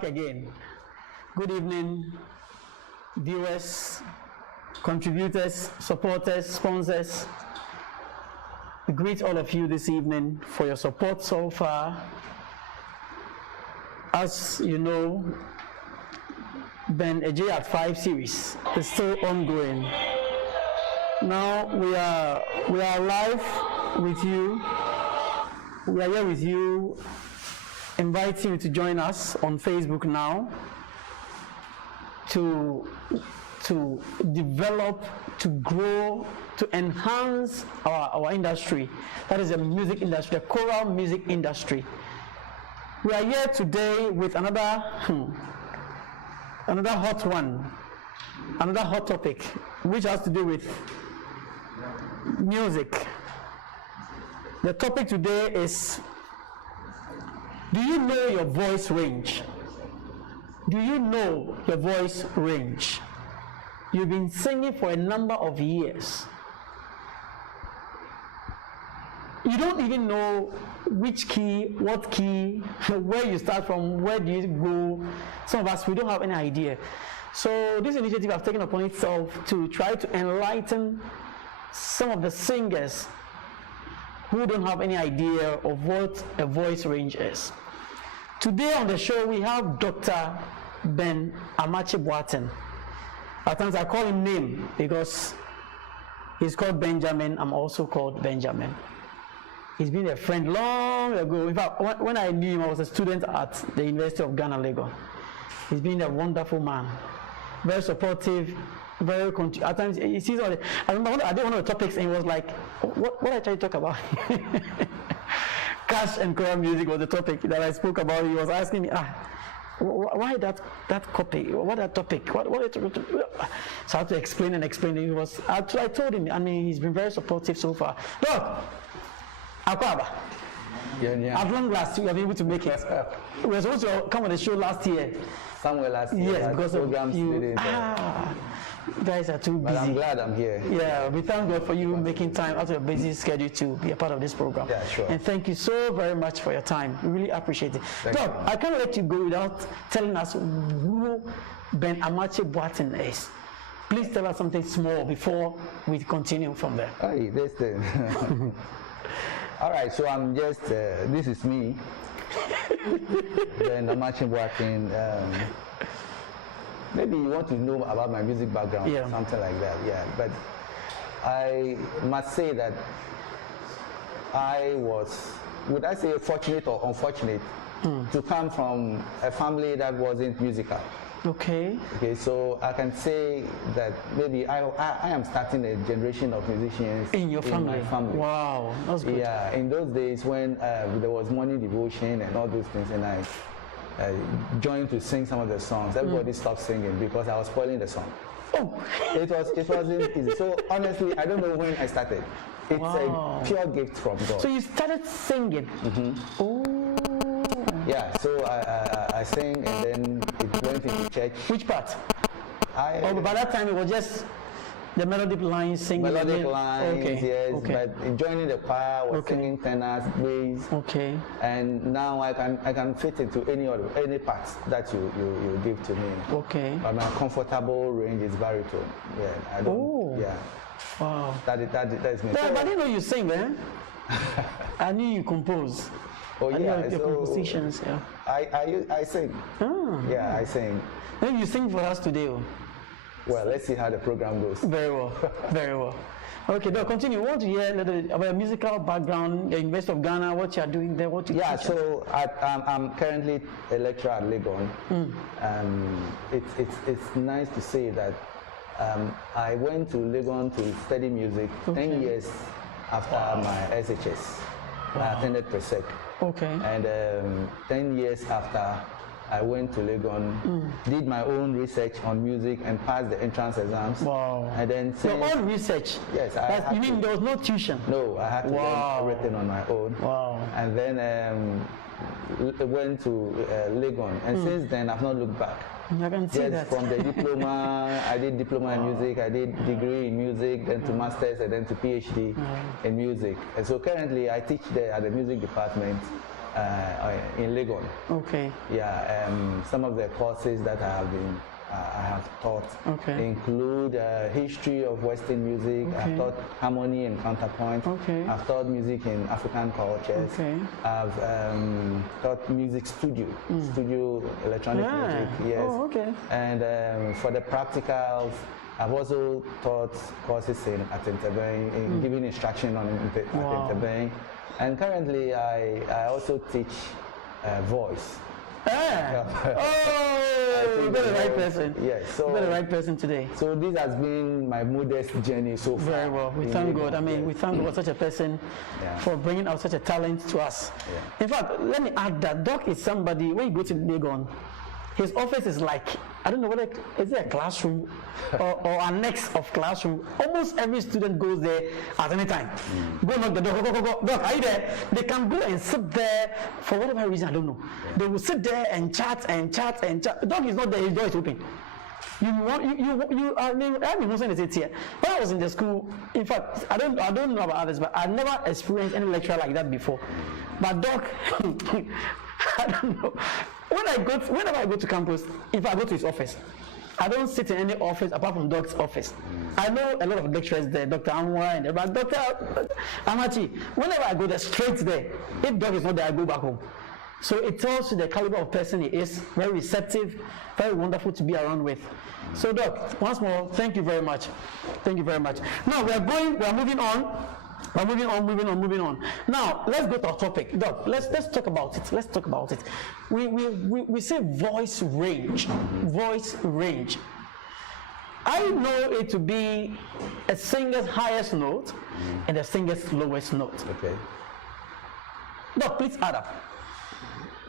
back again. Good evening, viewers, contributors, supporters, sponsors. We greet all of you this evening for your support so far. As you know, Ben AJ at 5 series is still ongoing. Now we are live with you. We are here with you, inviting you to join us on Facebook now to develop, to grow, to enhance our industry. That is the music industry, the choral music industry. We are here today with another hot one, another hot topic, which has to do with music. The topic today is, do you know your voice range? Do you know your voice range? You've been singing for a number of years. You don't even know which key, what key, where you start from, where do you go. Some of us, we don't have any idea. So this initiative has taken upon itself to try to enlighten some of the singers who don't have any idea of what a voice range is. Today on the show, we have Dr. Ben AMAKYE-BOATEng. At times I call him name because he's called Benjamin. I'm also called Benjamin. He's been a friend long ago. In fact, when I knew him, I was a student at the University of Ghana, Lagos. He's been a wonderful man, very supportive, very at times he sees all the, I remember I did one of the topics and he was like, what I try to talk about? Cash and choral music was the topic that I spoke about. He was asking me, why that copy? What that topic? What so I had to explain and explain. He was, I told him, I mean, he's been very supportive so far. Look, Akwaba. Yeah. At long last, we have been able to make it. We were supposed to come on the show last year. Somewhere last year. Yes, because of you. You guys are too busy. But I'm glad I'm here. Yeah, we thank God for you making time out of your busy schedule to be a part of this program. Yeah, sure. And thank you so very much for your time. We really appreciate it. Doc, I can't let you go without telling us who Ben AMAKYE-BOATEng is. Please tell us something small before we continue from there. Hey, that's the all right, so I'm just, this is me, Ben AMAKYE-BOATEng. Maybe you want to know about my music background, yeah, something like that, yeah. But I must say that I was, would I say fortunate or unfortunate, to come from a family that wasn't musical. Okay. Okay, so I can say that maybe I am starting a generation of musicians in your family. In my family. Wow, that's good. Yeah, in those days when there was morning devotion and all those things, and I joined to sing some of the songs. Everybody stopped singing because I was spoiling the song. Oh, it wasn't easy. So honestly, I don't know when I started. It's a pure gift from God. So you started singing. Oh. Yeah, so I sang and then it went into church. Which part? By that time it was just the melodic lines, singing. Melodic lines, okay. Yes. Okay. But joining the choir was singing tenors, bass. Okay. And now I can fit into any parts that you give to me. Okay. But my comfortable range is baritone. Yeah, I don't. Oh. Yeah. Wow. That is me. But I didn't know you sing, eh? I knew you compose. Oh yeah, your compositions, yeah. I sing. Yeah, I sing. Maybe you sing for us today. Oh. Well, let's see how the program goes. Very well, very well. Okay, now continue. I want to hear a little bit about your musical background, the University of Ghana, what you are doing there, what you teach. So I'm currently a lecturer at Legon. It's nice to say that I went to Legon to study music 10 years after my SHS. I attended Presec. Okay. And 10 years after, I went to Legon, did my own research on music and passed the entrance exams. Wow. And then your own research? Yes. You mean there was no tuition? No, I had to learn everything on my own. Wow. And then went to Legon, and since then I've not looked back. I can see that. From the diploma, I did diploma in music, I did degree in music, then to masters, and then to PhD in music. And so currently I teach there at the music department. in Legon. Okay. Yeah, some of the courses that I have taught include history of Western music. I've taught harmony and counterpoint. I've taught music in African cultures. I've taught music studio electronic music. Yes. Oh, okay. And for the practicals, I've also taught courses at Interbank, giving instruction on at Interbank. And currently, I also teach voice. You got the right person. Yes, so you got the right person today. So this has been my modest journey so far. Very well. We thank God. I mean, we thank God for such a person for bringing out such a talent to us. In fact, let me add that Doc is somebody, when you go to Legon, his office is like, I don't know whether is it a classroom or annex of classroom. Almost every student goes there at any time. Go knock the door, go. Doc, are you there? They can go and sit there for whatever reason, I don't know. They will sit there and chat and chat and chat. Doc is not there, his door is open. I mean, here. When I was in the school, in fact, I don't know about others, but I never experienced any lecture like that before. But Doc, I don't know. Whenever I go to campus, if I go to his office, I don't sit in any office apart from Doc's office. I know a lot of lecturers there, Dr. Anwar and but Dr. Amachi, whenever I go there, straight there. If Doc is not there, I go back home. So it tells you the caliber of person he is, very receptive, very wonderful to be around with. So Doc, once more, thank you very much. Thank you very much. Now we are moving on. We're moving on. Now, let's go to our topic. Doc, let's talk about it. Let's talk about it. We say voice range. Voice range. I know it to be a singer's highest note and a singer's lowest note. Okay. Doc, please add up.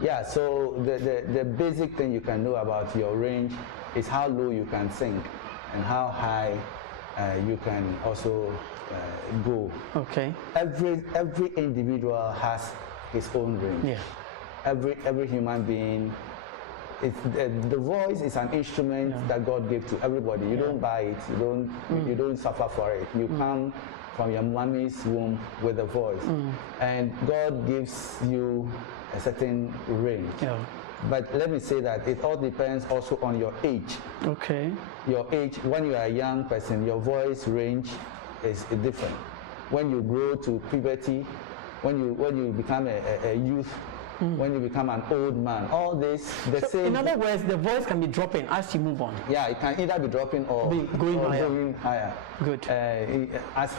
Yeah, so the basic thing you can know about your range is how low you can sing and how high you can also go. Okay. Every individual has his own range. Yeah. Every human being. The voice is an instrument that God gave to everybody. You don't buy it. You don't suffer for it. You come from your mommy's womb with a voice, and God gives you a certain range. Yeah. But let me say that it all depends also on your age. Okay. Your age, when you are a young person, your voice range is different. When you grow to puberty, when you become a youth, when you become an old man, all this, same. In other words, the voice can be dropping as you move on. Yeah, it can either be dropping or going higher. Good. As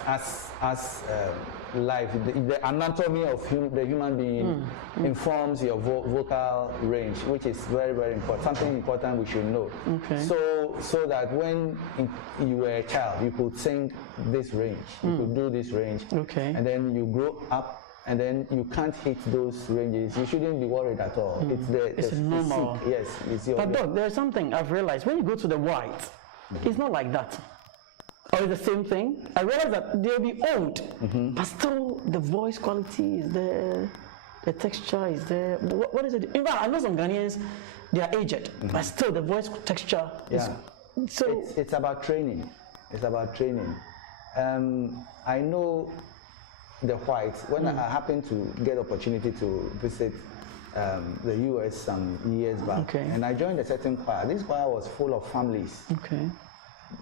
life, the anatomy of the human being informs your vocal range, which is very, very important. Something important we should know. Okay. So that when you were a child, you could sing this range, you could do this range. Okay. And then you grow up, and then you can't hit those ranges. You shouldn't be worried at all. It's normal. Yes, it's your. But Doc, there's something I've realized. When you go to the white, it's not like that. Or it's the same thing. I realize that they'll be old, but still the voice quality is there, the texture is there. What is it? In fact, I know some Ghanaians, they are aged, but still the voice texture is. So it's about training. It's about training. I know the whites. When I happened to get opportunity to visit the US some years back, and I joined a certain choir. This choir was full of families. Okay.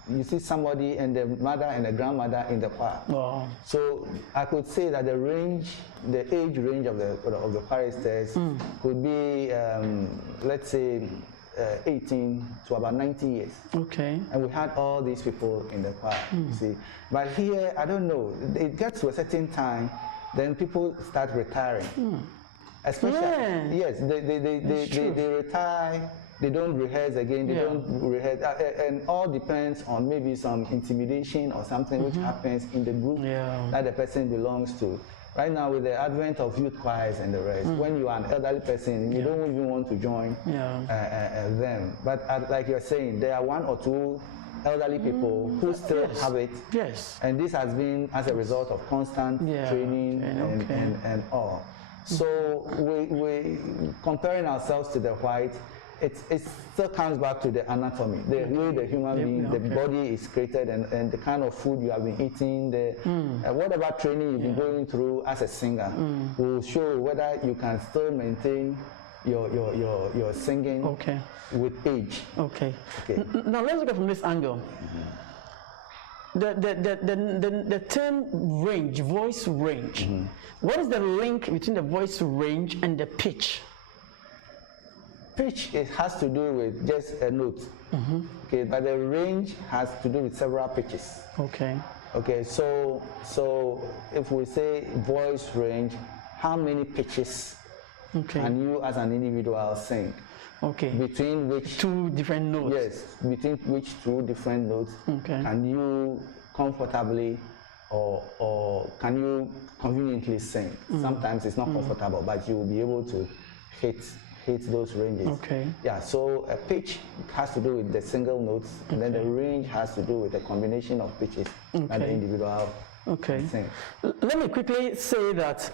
You see somebody and the mother and the grandmother in the choir. Wow. So I could say that the age range of the choristers could be, let's say, 18 to about 90 years. Okay. And we had all these people in the choir, you see. But here, I don't know, it gets to a certain time, then people start retiring. Especially, yes, they retire, they don't rehearse again, they don't rehearse, and all depends on maybe some intimidation or something which happens in the group that the person belongs to. Right now, with the advent of youth choirs and the rest, when you are an elderly person, you don't even want to join them. But like you're saying, there are one or two elderly people who still have it. Yes. And this has been as a result of constant training and all. So we comparing ourselves to the white, it still comes back to the anatomy, the way the human being, the body is created, and the kind of food you have been eating, whatever training you've been going through as a singer will show whether you can still maintain your singing with age. Okay. Now let's look at from this angle. The term range, voice range. What is the link between the voice range and the pitch? Pitch, it has to do with just a note. Okay, but the range has to do with several pitches. Okay, so if we say voice range, how many pitches can you as an individual sing? Between which two different notes? Yes, between which two different notes can you comfortably or can you conveniently sing? Sometimes it's not comfortable, but you will be able to hit those ranges. Yeah, so a pitch has to do with the single notes, and then the range has to do with the combination of pitches that the individual can sing. Let me quickly say that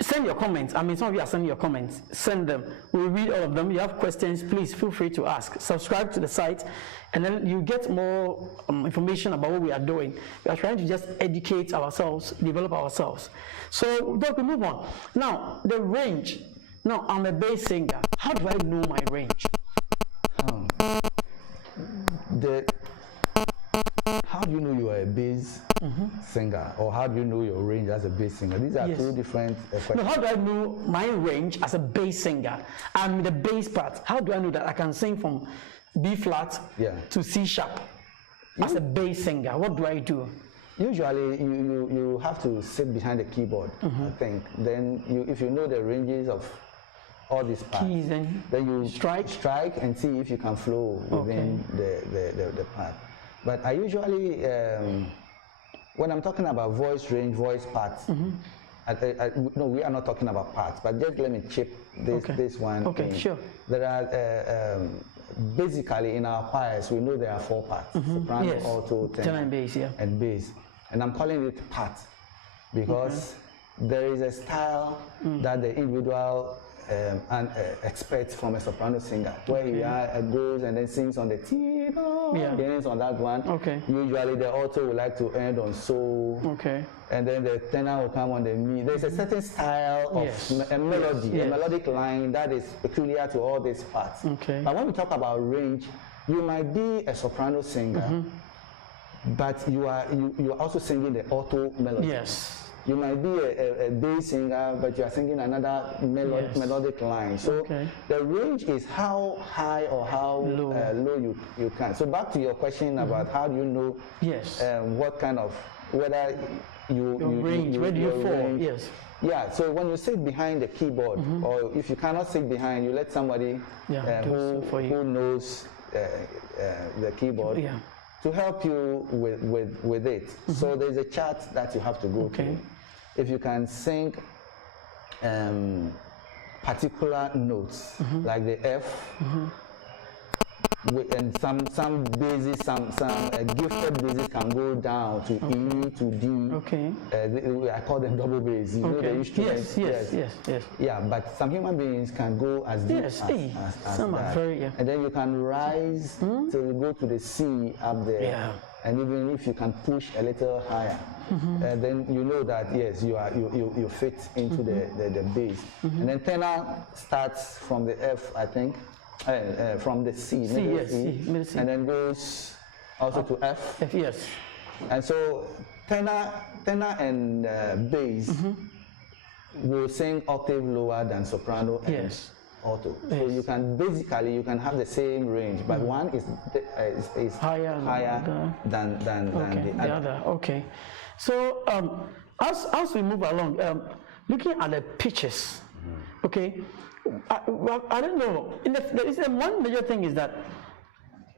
send your comments. I mean, some of you are sending your comments. Send them. We'll read all of them. You have questions, please feel free to ask. Subscribe to the site, and then you get more information about what we are doing. We are trying to just educate ourselves, develop ourselves. So, Doc, we move on. Now, the range. Now, I'm a bass singer. How do I know my range? How do you know you are a bass singer, or how do you know your range as a bass singer? These are two different questions. No, how do I know my range as a bass singer? I'm the bass part. How do I know that I can sing from B flat to C sharp as a bass singer? What do I do? Usually, you have to sit behind the keyboard, I think. Then, if you know the ranges of all these parts, keys, and then you strike and see if you can flow within the part. But I usually, when I'm talking about voice range, voice parts, no, we are not talking about parts, but just let me chip this one. Sure. There are, basically in our choirs, we know there are 4 parts, soprano, alto, tenor, and bass, and bass. And I'm calling it part because there is a style that the individual expects from a soprano singer, where he goes and then sings on the tenor, ends on that one. Usually the alto will like to end on sol, and then the tenor will come on the mi. There's a certain style of a melody, a melodic line that is peculiar to all these parts. But when we talk about range, you might be a soprano singer, but you are also singing the alto melody. You might be a bass singer, but you are singing another melodic line. So the range is how high or how low you can. So back to your question about how do you know what kind of, whether you range, where do you fall? Yeah, so when you sit behind the keyboard, or if you cannot sit behind, you let somebody who knows the keyboard to help you with it. So there's a chart that you have to go through. If you can sing particular notes, like the F, and some basses, some gifted basses can go down to E, to D. I call them double bass. You know the instruments. Yes. Yeah, but some human beings can go as deep as some that. Are very, and then you can rise till you go to the C up there. And even if you can push a little higher, then you know that yes, you fit into the bass. And then tenor starts from the F, I think. From the C, middle C, and then goes also to F. And so tenor and bass will sing octave lower than soprano and alto. So you can have the same range, but one is higher than the other. So as we move along, looking at the pitches, I don't know. One major thing is that,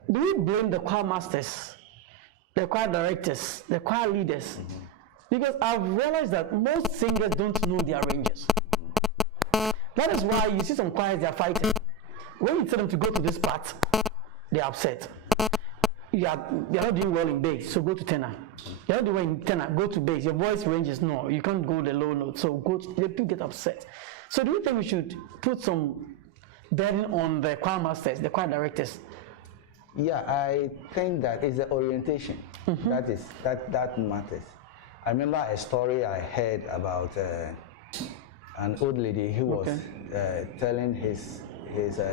do we blame the choir masters, the choir directors, the choir leaders? Because I've realized that most singers don't know their ranges. That is why you see some choirs, they are fighting. When you tell them to go to this part, they are upset. They are not doing well in bass, so go to tenor. You are not doing well in tenor, go to bass. Your voice range is no, you can't go the low note, so they do get upset. So do you think we should put some burden on the choir masters, the choir directors? Yeah, I think that is the orientation. That matters. I remember a story I heard about an old lady who was telling his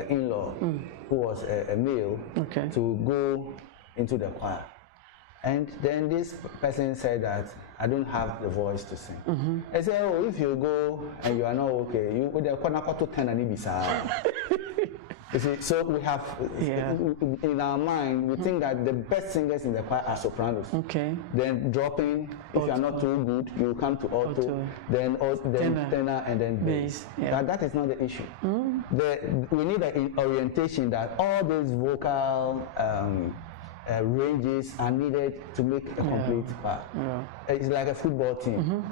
in-law, who was a male, to go into the choir. And then this person said that, I don't have the voice to sing. I said, oh, if you go and you are not okay, you would have to 10 and you see, so we have, in our mind, we think that the best singers in the choir are sopranos. Then dropping, if you are not too good, you come to alto, then tenor, and then bass. That is not the issue. We need an orientation that all those vocal ranges are needed to make a complete choir. It's like a football team.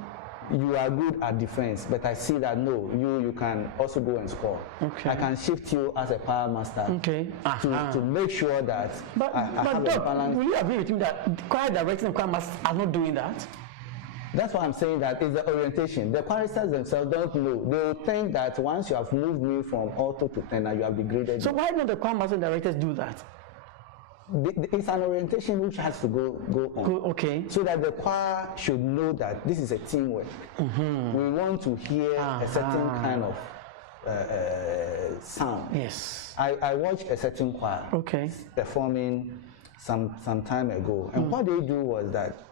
You are good at defense, but I see that no, you can also go and score. I can shift you as a choir master to make sure that I have a balance. Will you agree with me that the choir directors and choir masters are not doing that? That's why I'm saying that it's the orientation. The choristers themselves don't know. They will think that once you have moved me from alto to tenor, you have degraded. So why don't the choir master directors do that? It's an orientation which has to go on. So that the choir should know that this is a teamwork. We want to hear a certain kind of sound. Yes. I watched a certain choir performing some time ago, and what they do was that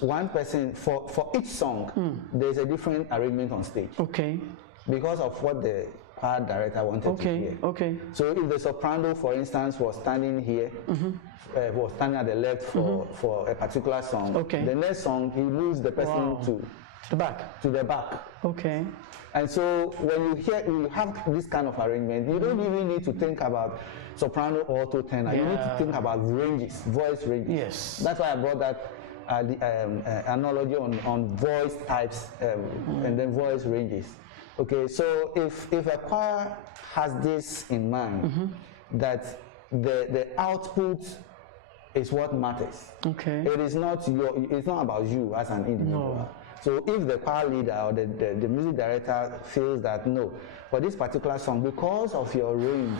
one person for each song there's a different arrangement on stage. Because of what the choir director wanted to hear. So if the soprano, for instance, was standing here, was standing at the left for a particular song, the next song he moves the person to the back. And so when you have this kind of arrangement, you don't really need to think about soprano, alto, tenor. You need to think about ranges, voice ranges. That's why I brought that analogy on voice types and then voice ranges. So if a choir has this in mind, that the output is what matters. It is not it's not about you as an individual. So if the choir leader or the music director feels that no, for this particular song, because of your range,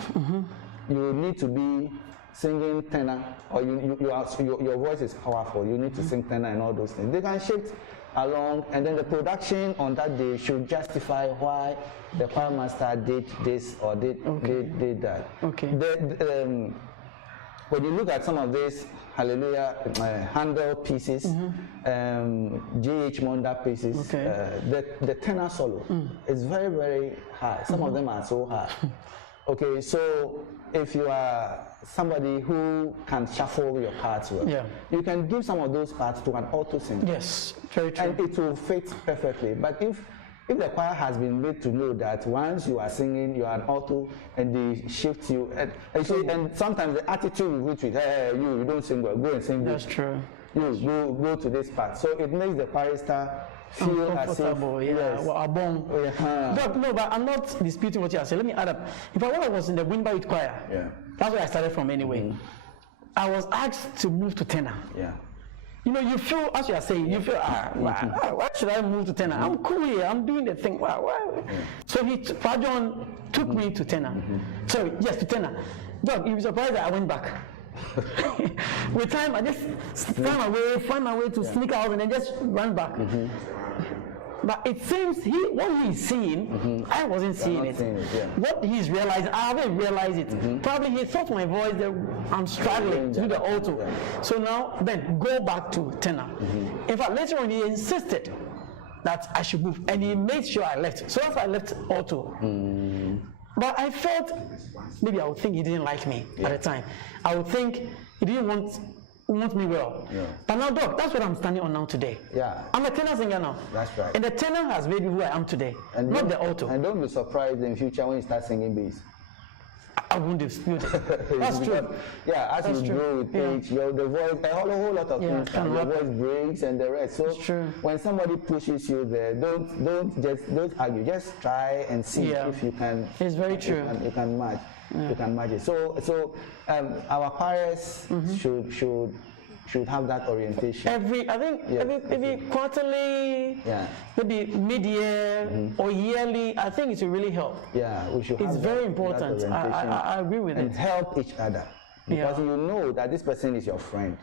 you need to be singing tenor, or your voice is powerful, you need to sing tenor and all those things. They can shift along, and then the production on that day should justify why the choir master did this or did that. When you look at some of these Hallelujah Handel pieces, J.H. Monda pieces, the tenor solo is very, very high. Some of them are so high. So if you are somebody who can shuffle your parts well, you can give some of those parts to an alto singer. Yes, very true. And it will fit perfectly. But if the choir has been made to know that once you are singing, you are an alto, and they shift you, and sometimes the attitude with which you don't sing well, go and sing this. That's true. You go to this part. So it makes the chorister feel as if, No, but I'm not disputing what you are saying. Let me add up. If I was in the Windbite choir, that's where I started from anyway. I was asked to move to tenor. You know, you feel, as you are saying, you feel, why should I move to tenor? I'm cool here, I'm doing the thing. So Fajon took me to tenor. Sorry, yes, to tenor. Doug, you'll be surprised that I went back. With time, I just find my way to sneak out and then just run back. But it seems what he's seeing, I wasn't seeing it. What he's realizing, I haven't realized it. Probably he thought my voice that I'm struggling to do the alto. So now, then go back to tenor. In fact, later on he insisted that I should move, and he made sure I left. So after I left alto, but I felt maybe I would think he didn't like me at the time. I would think he didn't want me well. But now, Doc, that's what I'm standing on now today. I'm a tenor singer now. That's right. And the tenor has made me who I am today, and not the alto. And don't be surprised in future when you start singing bass. I won't dispute it. That's true. As you grow with age, the voice, a whole lot of things, your voice breaks and the rest. So when somebody pushes you there, don't argue. Just try and see if you can. It's very true. You can match. You can match it. So our choirs should should have that orientation. Maybe quarterly, maybe mid-year or yearly. I think it will really help. Yeah, we should. It's very important. I agree with and it. Help each other, because you know that this person is your friend.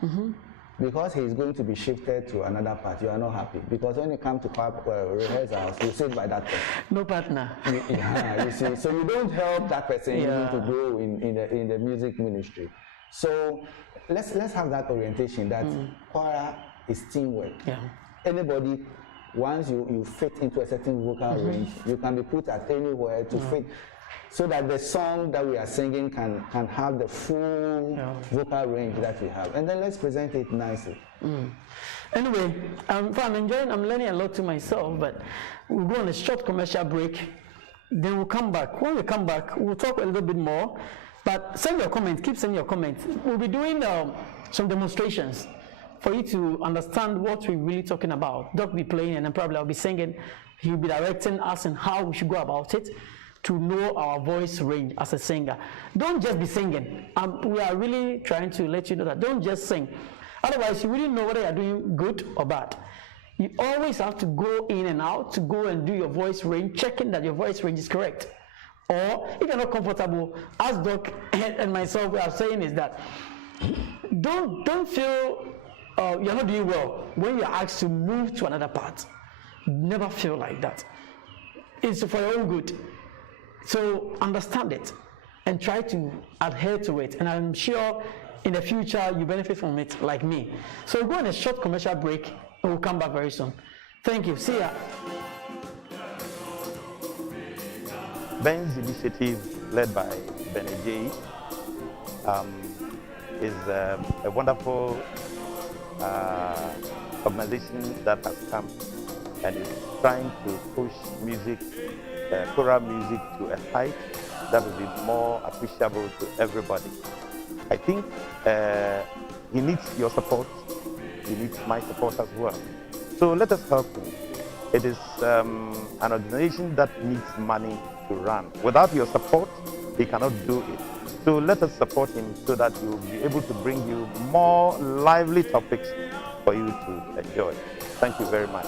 Because he's going to be shifted to another part, you are not happy. Because when you come to rehearsals, you sit by that person. No partner. You see, so you don't help that person to grow in the music ministry. So let's have that orientation that choir is teamwork. Yeah. Anybody, once you fit into a certain vocal range, you can be put at anywhere to fit, so that the song that we are singing can have the full vocal range that we have. And then let's present it nicely. Anyway, I'm learning a lot to myself, but we'll go on a short commercial break, then we'll come back. When we come back, we'll talk a little bit more, but send your comments, keep sending your comments. We'll be doing some demonstrations for you to understand what we're really talking about. Doc will be playing, and then probably I'll be singing. He'll be directing us and how we should go about it, to know our voice range as a singer. Don't just be singing. We are really trying to let you know that don't just sing. Otherwise, you really know whether you're doing good or bad. You always have to go in and out to go and do your voice range, checking that your voice range is correct. Or if you're not comfortable, as Doc and myself we are saying is that don't feel you're not doing well when you're asked to move to another part. Never feel like that. It's for your own good. So understand it and try to adhere to it, and I'm sure in the future you benefit from it like me. So we'll go on a short commercial break and we'll come back very soon. Thank you. See ya. Ben's initiative, led by AMAKYE, is a wonderful organization that has come and is trying to push music, choral music, to a height that will be more appreciable to everybody. I think he needs your support. He needs my support as well. So let us help him. It is an organization that needs money to run. Without your support, he cannot do it. So let us support him so that he will be able to bring you more lively topics for you to enjoy. Thank you very much.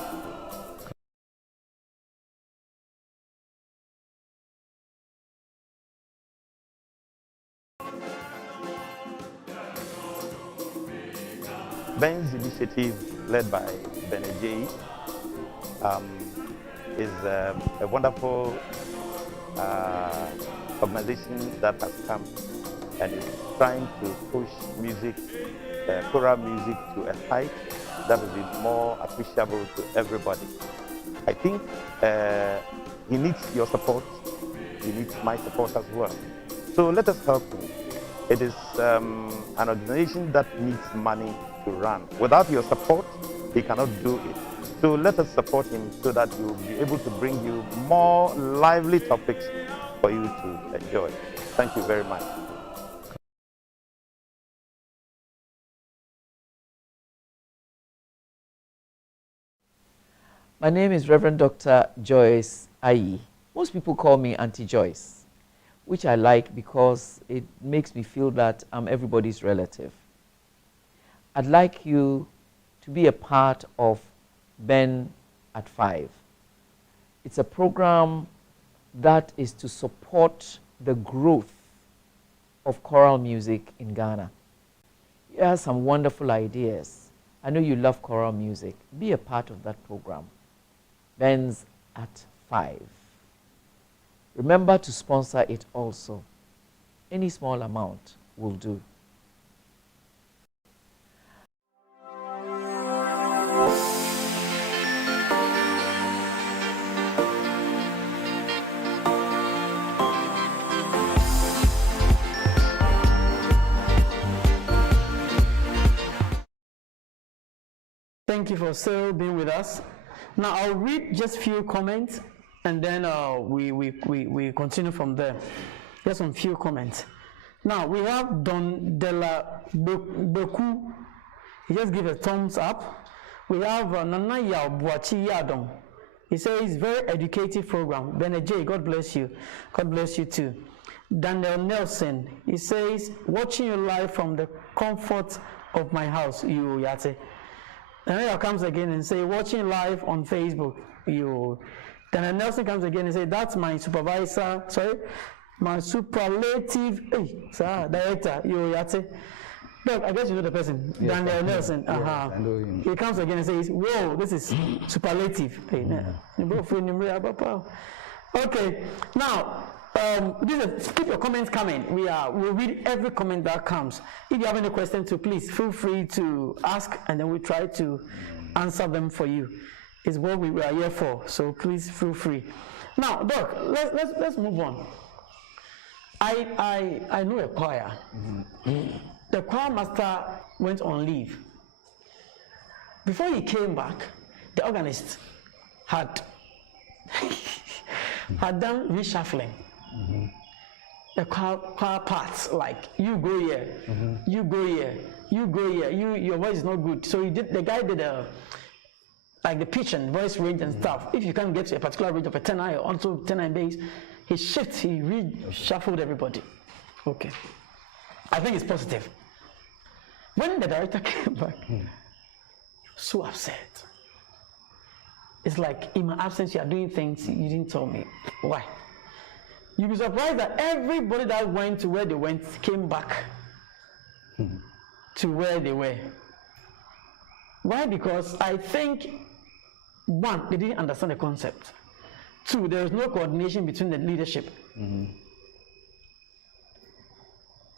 Ben's initiative, led by AMAKYE, is a wonderful organization that has come and is trying to push music, choral music, to a height that will be more appreciable to everybody. I think he needs your support. He needs my support as well. So let us help him. It is an organization that needs money to run. Without your support, he cannot do it. So let us support him so that he will be able to bring you more lively topics for you to enjoy. Thank you very much. My name is Reverend Dr. Joyce Ayi. Most people call me Auntie Joyce, which I like because it makes me feel that I'm everybody's relative. I'd like you to be a part of Ben at 5. It's a program that is to support the growth of choral music in Ghana. You have some wonderful ideas. I know you love choral music. Be a part of that program. Ben's at 5. Remember to sponsor it also. Any small amount will do. Thank you for still being with us. Now I'll read just a few comments and then we continue from there. Just some few comments. Now we have Don Dela Beku. He just gave a thumbs up. We have Nana Yao Buachi Yadom. He says very educative program. Benajay, God bless you. God bless you too. Daniel Nelson, he says watching you live from the comfort of my house, you yate. And then comes again and say, watching live on Facebook, you. Then Nelson comes again and say, that's my supervisor, sorry, my superlative, hey, sir, director, you yate. Look, I guess you know the person, yes, Daniel Nelson. Yes, I know him. He comes again and says, whoa, this is superlative. Hey, okay, now, keep your comments coming. We'll read every comment that comes. If you have any questions, please feel free to ask, and then we'll try to answer them for you. It's what we are here for, so please feel free. Now, Doc, let's move on. I know a choir. The choir master went on leave. Before he came back, the organist had done reshuffling. The choir parts, like you go here, you go here, you go here, your voice is not good. So the guy did like the pitch and voice range and stuff. If you can't get to a particular range of a tenor or also tenor and bass, he reshuffled everybody. Okay. I think it's positive. When the director came back, so upset. It's like, in my absence, you are doing things you didn't tell me. Why? You'll be surprised that everybody that went to where they went came back to where they were. Why? Because I think, one, they didn't understand the concept. Two, there is no coordination between the leadership.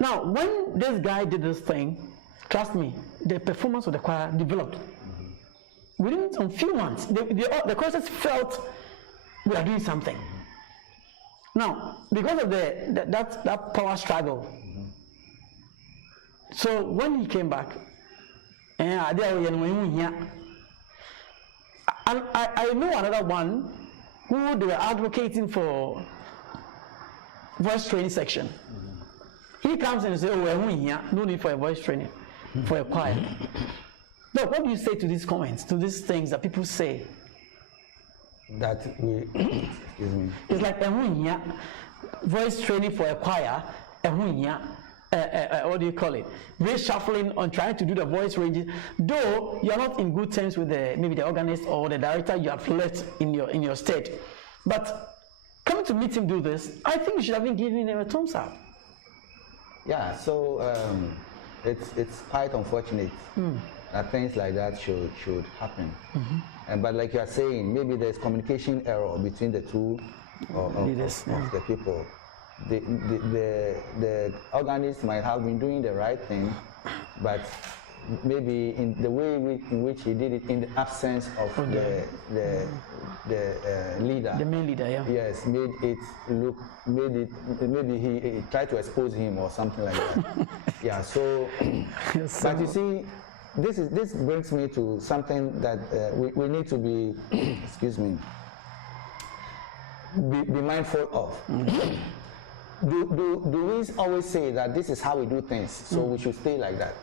Now, when this guy did this thing, trust me, the performance of the choir developed. Within some few months, the choristers felt we are doing something. Now, because of that power struggle, so when he came back, and I know another one who they were advocating for voice training section. He comes and says, oh, we're here, no need for a voice training, for a choir. Look, what do you say to these comments, to these things that people say? That we, excuse me. It's like a voice training for a choir, what do you call it? Reshuffling on trying to do the voice ranges. Though you are not in good terms with maybe the organist or the director you have left in your state. But coming to meet him do this, I think you should have been giving him a thumbs up. Yeah, so it's quite unfortunate that things like that should happen. But like you are saying, maybe there's communication error between the two of the people. The organist might have been doing the right thing, but maybe in the way in which he did it in the absence of the leader. The main leader, yeah. Yes, maybe he tried to expose him or something like that. Yeah, so, but you see, this brings me to something that we need to be, excuse me, be mindful of. Do we always say that this is how we do things, so we should stay like that?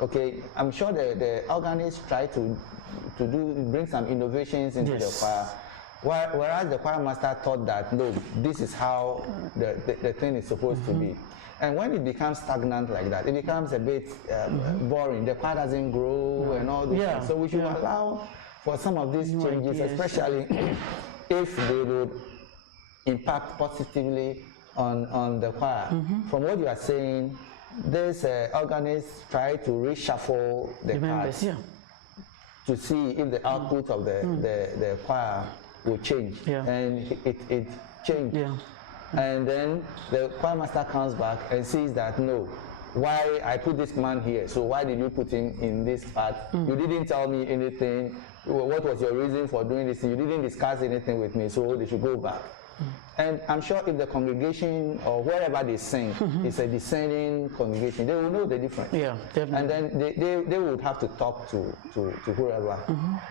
Okay, I'm sure the organists try to bring some innovations into the choir, whereas the choir master thought that no, this is how the thing is supposed to be. And when it becomes stagnant like that, it becomes a bit boring. The choir doesn't grow and all these things. So we should allow for some of these changes, especially if they would impact positively on the choir. From what you are saying, this organist try to reshuffle the cards to see if the output of the choir will change, and it changed. And then the choir master comes back and sees that no, why I put this man here, so why did you put him in this part? You didn't tell me anything. What was your reason for doing this? You didn't discuss anything with me, so they should go back. And I'm sure if the congregation or wherever they sing is a descending congregation, they will know the difference. Yeah, definitely. And then they would have to talk to whoever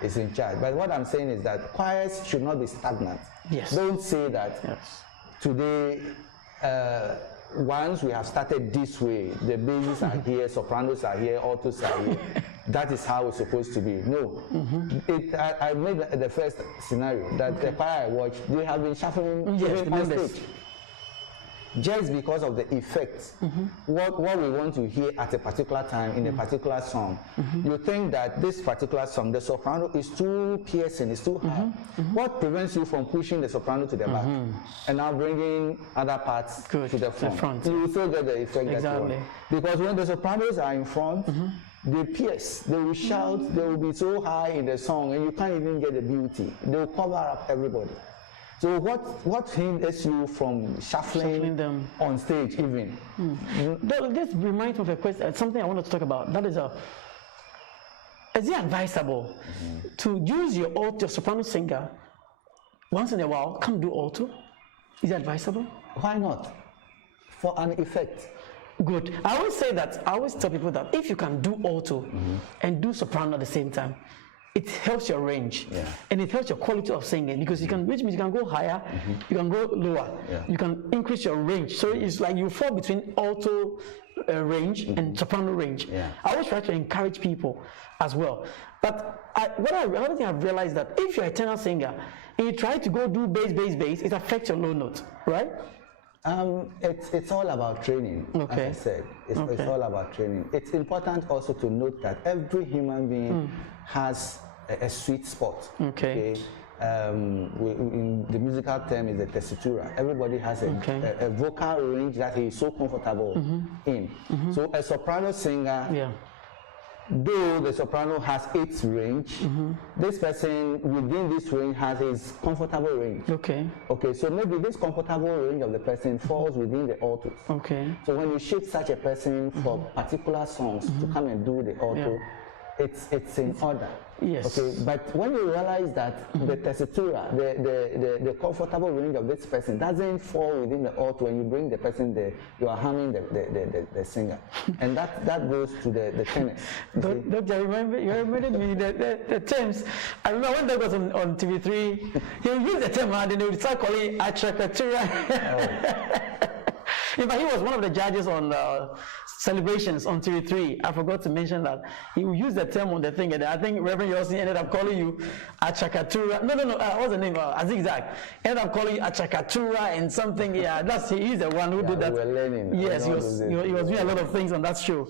is in charge. But what I'm saying is that choirs should not be stagnant. Yes. Don't say that today, once we have started this way, the basses are here, sopranos are here, altos are here. That is how it's supposed to be. No. I made the first scenario that the choir I watched, they have been shuffling on stage. just because of the effects, what we want to hear at a particular time in a particular song. You think that this particular song, the soprano is too piercing, it's too high. What prevents you from pushing the soprano to the back and now bringing other parts to the front? You will still get the effect that you want. Because when the sopranos are in front, they pierce, they will shout, they will be so high in the song and you can't even get the beauty. They will cover up everybody. So what hinders you from shuffling them on stage even? This reminds me of a question, something I wanted to talk about. That is it advisable to use your alto, soprano singer once in a while, come do alto? Is it advisable? Why not? For an effect. Good. I always say that, I always tell people that if you can do alto and do soprano at the same time, it helps your range and it helps your quality of singing, because you can, which means you can go higher, you can go lower, you can increase your range. So it's like you fall between alto range and soprano range. I always try to encourage people as well. But another thing I've realized that if you're a tenor singer and you try to go do bass, it affects your low note, right? It's all about training, as I said. It's all about training. It's important also to note that every human being has a sweet spot. In the musical term is the tessitura. Everybody has a vocal range that he is so comfortable in. So a soprano singer, though the soprano has its range, this person within this range has his comfortable range. So maybe this comfortable range of the person falls within the alto. So when you shift such a person for particular songs to come and do the alto, it's in order. But when you realize that the tessitura, the comfortable range of this person doesn't fall within the alto, when you bring the person there, you are harming the singer. And that goes to the tenors. Doctor, you reminded me the terms. I remember when that was on TV3, he would use the term and then they would start calling it atrakatura. In fact, he was one of the judges on celebrations on TV3. I forgot to mention that. He would use the term on the thing, and I think Reverend Yossi ended up calling you Achakatura. No, what's the name? Azigzag. Ended up calling you Achakatura and something. He's the one who did that. We were learning. Yes, he was doing a lot of things on that show.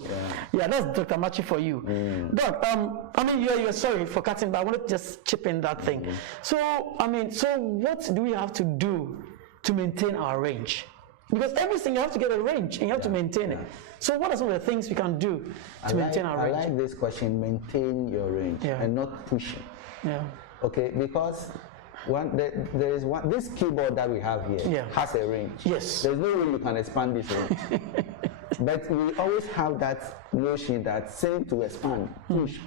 That's Dr. Machi for you. Doc, I mean, you're sorry for cutting, but I wanted to just chip in that thing. So what do we have to do to maintain our range? Because everything you have to get a range and you have to maintain it. So what are some of the things we can do to maintain our range? I like this question, maintain your range and not pushing. Okay, because there is this keyboard that we have here has a range. There's no way you can expand this range. But we always have that notion that sing to expand, push,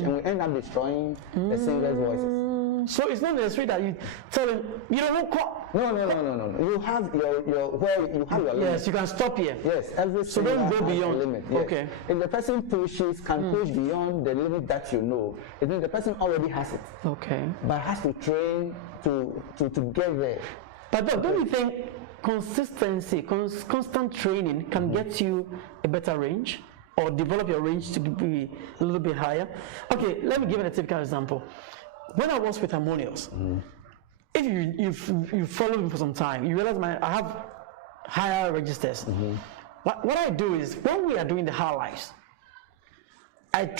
and we end up destroying the singer's voices. So it's not necessary that you tell them, you don't know. No. You have your limit. Yes, you can stop here. Yes, every so don't go beyond. Limit. Yes. If the person can push beyond the limit that you know, it means the person already has it. But has to train to get there. But don't you think consistency, constant training can get you a better range, or develop your range to be a little bit higher? Okay, let me give you a typical example. When I was with Harmonious, if you follow me for some time, you realize I have higher registers. What I do is, when we are doing the highlights, I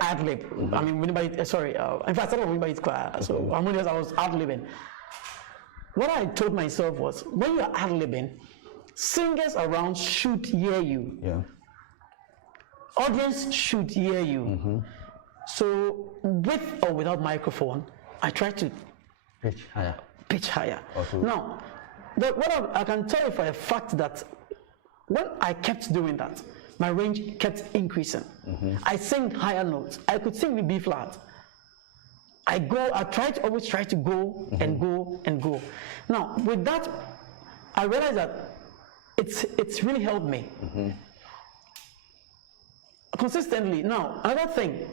ad-lib. I mean, in fact, I started with Winnie choir, so Harmonious, I was ad-libbing. What I told myself was, when you are ad-libbing, singers around should hear you. Audience should hear you. So with or without microphone, I try to pitch higher. Now, what I can tell you for a fact that when I kept doing that, my range kept increasing. I sing higher notes. I could sing with B flat. I always try to go and go and go. Now, with that, I realized that it's really helped me consistently. Now, another thing,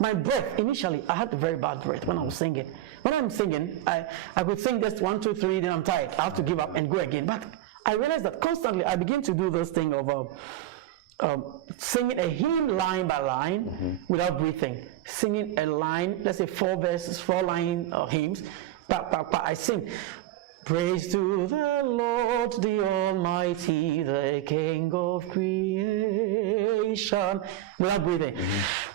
my breath, initially, I had a very bad breath when I was singing. When I'm singing, I could sing just 1, 2, 3, then I'm tired. I have to give up and go again. But I realized that constantly I begin to do this thing of singing a hymn line by line without breathing. Singing a line, let's say 4 verses, 4 line hymns, I sing. Praise to the Lord, the Almighty, the King of creation. Without breathing.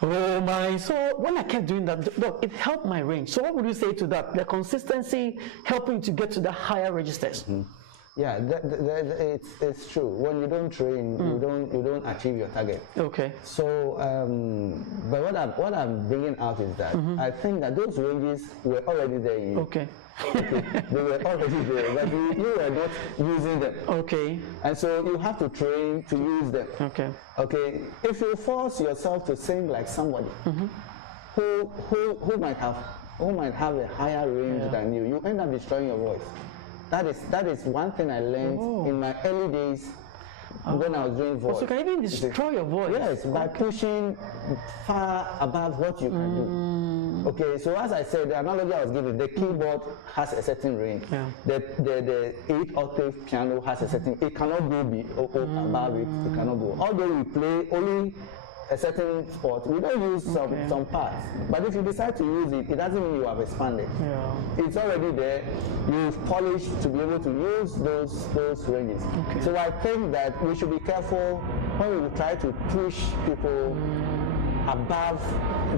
Oh my soul. When I kept doing that, look, it helped my range. So what would you say to that? The consistency helping to get to the higher registers. Yeah, it's true. When you don't train, you don't achieve your target. Okay. So, but what I'm bringing out is that I think that those ranges were already there in you. Okay. Okay. They were already there, but you were not using them. Okay. And so you have to train to use them. Okay. Okay. If you force yourself to sing like somebody who might have a higher range than you, you end up destroying your voice. That is one thing I learned in my early days when I was doing voice. So you can even destroy your voice? Yes, by pushing far above what you can do. Okay, so as I said, the analogy I was giving, the keyboard has a certain range. Yeah. The 8-octave piano has a certain, it cannot go above it, it cannot go. Although we play only a certain spot, we don't use some parts. But if you decide to use it, it doesn't mean you have expanded. Yeah. It's already there. You've polished to be able to use those ranges. Okay. So I think that we should be careful when we try to push people above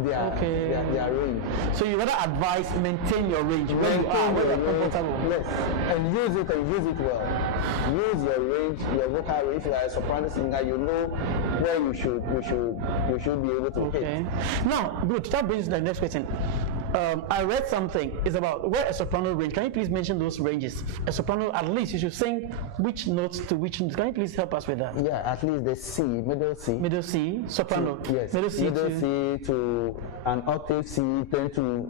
their range. So you rather advise maintain your range where you are, where you're comfortable. Yes, and use it well. Use your range, your vocal range. If you are a soprano singer, you know where you should be able to hit. Now, good. That brings to the next question. I read something. It's about where a soprano range. Can you please mention those ranges? A soprano, at least you should sing which notes to which notes. Can you please help us with that? Yeah, at least the C, middle C. Middle C, soprano. Yes, middle C to an octave C, then to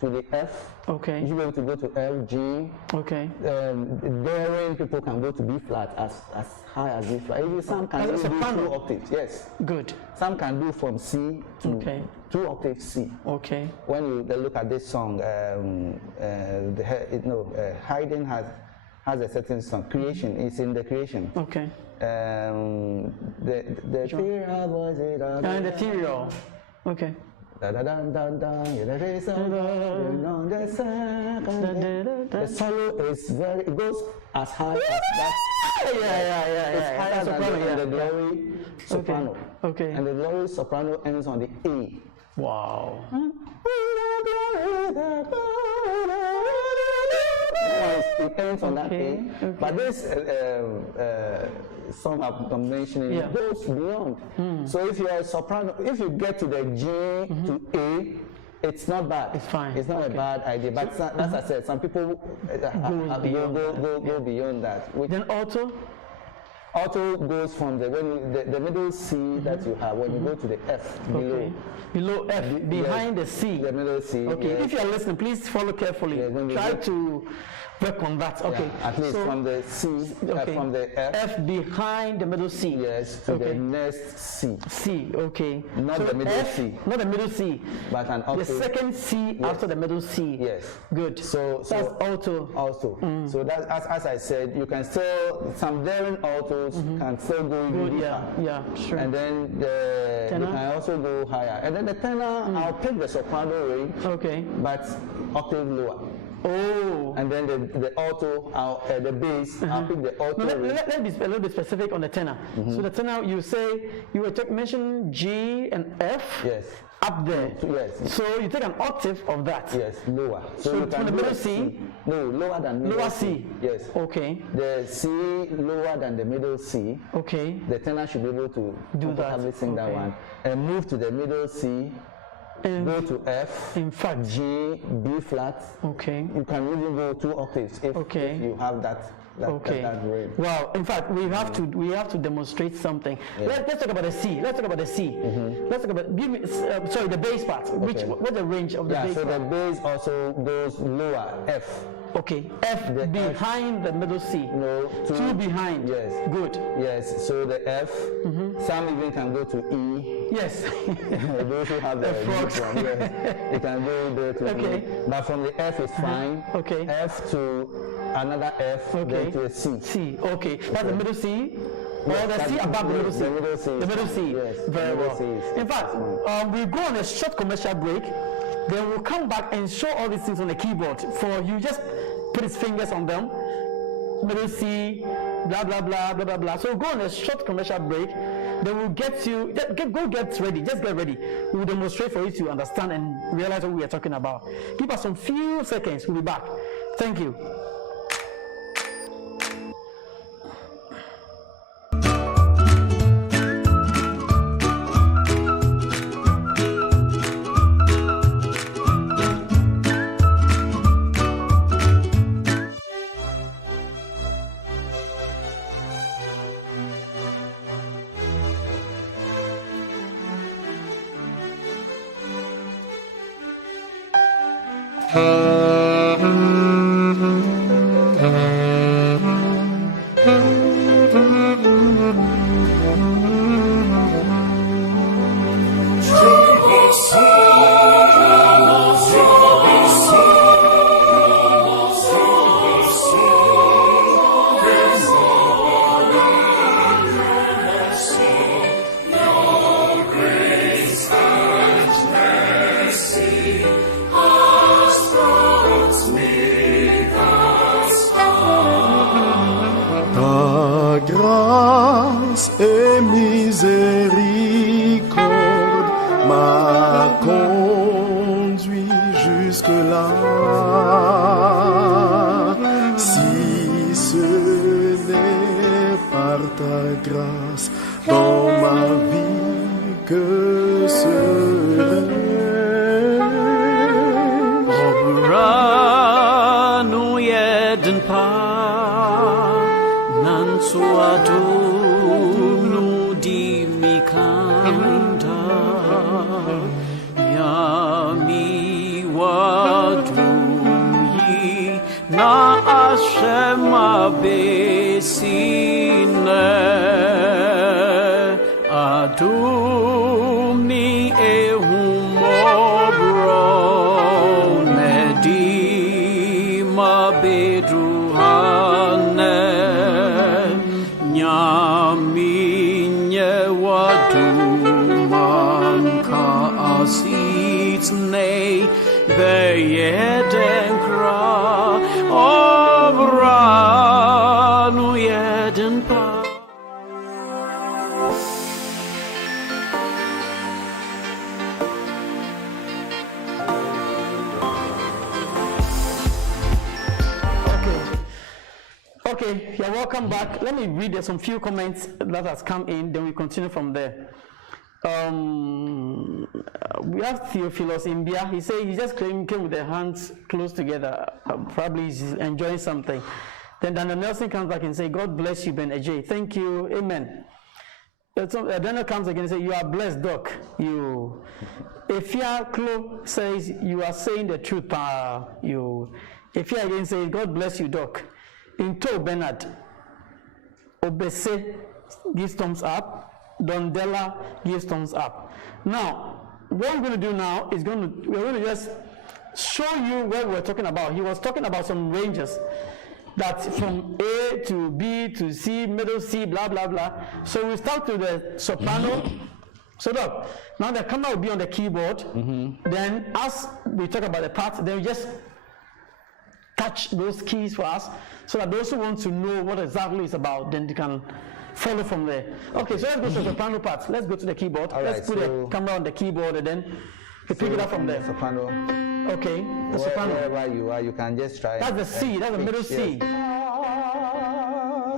the F. Okay. You should be able to go to F, G. Okay. Therein people can go to B flat as high as B flat. Even some can do 2 octaves. Yes. Good. Some can do from C to 2 octaves C. Okay. When you look at this song, Haydn has a certain song. Creation is in the creation. Okay. The ethereal voice. And ethereal. Okay. The solo is it goes as high as that. It's higher than the glory soprano. Okay. And the glory soprano ends on the A. Wow. It ends on that A. But this song I'm mentioning goes beyond. So if you're a soprano, if you get to the G to A, it's not bad. It's fine. It's not a bad idea. But as I said, some people go beyond that. Then alto? Alto goes from the middle C that you have when you go to the F below. Below F, behind the C. The middle C. Okay. If you are listening, please follow carefully. Try to work on that. Okay. At least from the C, from the F behind the middle C. Yes, to the next C. C, okay. Not the middle C. Not the middle C. But an octave. The second C after the middle C. Yes. Good. So that's alto. Also. So that's as I said, you can still some daring altos can still go good. Yeah, sure. And then you can also go higher. And then the tenor, I'll pick the soprano range. Okay. But octave lower. Oh. And then the alto, the bass, I'll pick the alto. No, let me be a little bit specific on the tenor. So the tenor, you say, you were mentioning G and F. Yes. Up there. Yes. So you take an octave of that. Yes, lower. So you from the middle C? No, lower than middle lower C. Yes. Okay. The C lower than the middle C. Okay. The tenor should be able to comfortably sing that one. And move to the middle C. And go to F. In fact. G, B flat. Okay. You can even go 2 octaves if you have that range. Wow. In fact, we have to demonstrate something. Let's talk about the C. Let's talk about the C. Let's talk about the bass part. Okay. What's the range of the bass part? So the bass also goes lower, F. Okay, F behind the middle C. No, 2 behind. Yes. Good. Yes, so the F, some even can go to E. Yes. Those who have the frogs. One, yes. They can go there to E. But from the F is fine. Okay. F to another F, then to a C. C, okay. That's the middle C. Or the C above the middle C. The middle C. The middle C. Yes. Very well. In fact, we'll go on a short commercial break. Then we'll come back and show all these things on the keyboard for you. Just put his fingers on them middle C, blah, blah, blah, blah, blah, blah. So go on a short commercial break. Then we'll get you, go get ready, just get ready. We'll demonstrate for you to understand and realize what we are talking about. Give us some few seconds, we'll be back. Thank you. Et miséricorde m'a conduit jusque-là. Si ce n'est par ta grâce dans ma vie, que Shema besine adumni ehumobro medima bedruhane nyaminye wadumanka asitsne beyedenkra Okay, you're welcome back. Let me read some few comments that has come in, then we continue from there. We have Theophilus Imbia. He said he just came with their hands close together. Probably he's enjoying something. Then Daniel Nelson comes back and say, God bless you, Ben Ajay. Thank you. Amen. Daniel comes again and says, you are blessed, Doc. You. Efia Klo says, you are saying the truth. Efia again says, God bless you, Doc. Into Bernard. Obese gives thumbs up. Dondela gives thumbs up. Now, what I'm going to do now is we're going to just show you what we're talking about. He was talking about some ranges that from A to B to C, middle C, blah, blah, blah. So we start with the soprano. So look, now the camera will be on the keyboard. Then as we talk about the parts, then we just touch those keys for us so that those who want to know what exactly it's about, then they can follow from there. Okay, so let's go to the soprano part. Let's go to the keyboard. Let's put the camera on the keyboard and then we pick it up from there. Soprano. Okay, the soprano. Wherever you are, you can just try. That's the C, that's the middle C.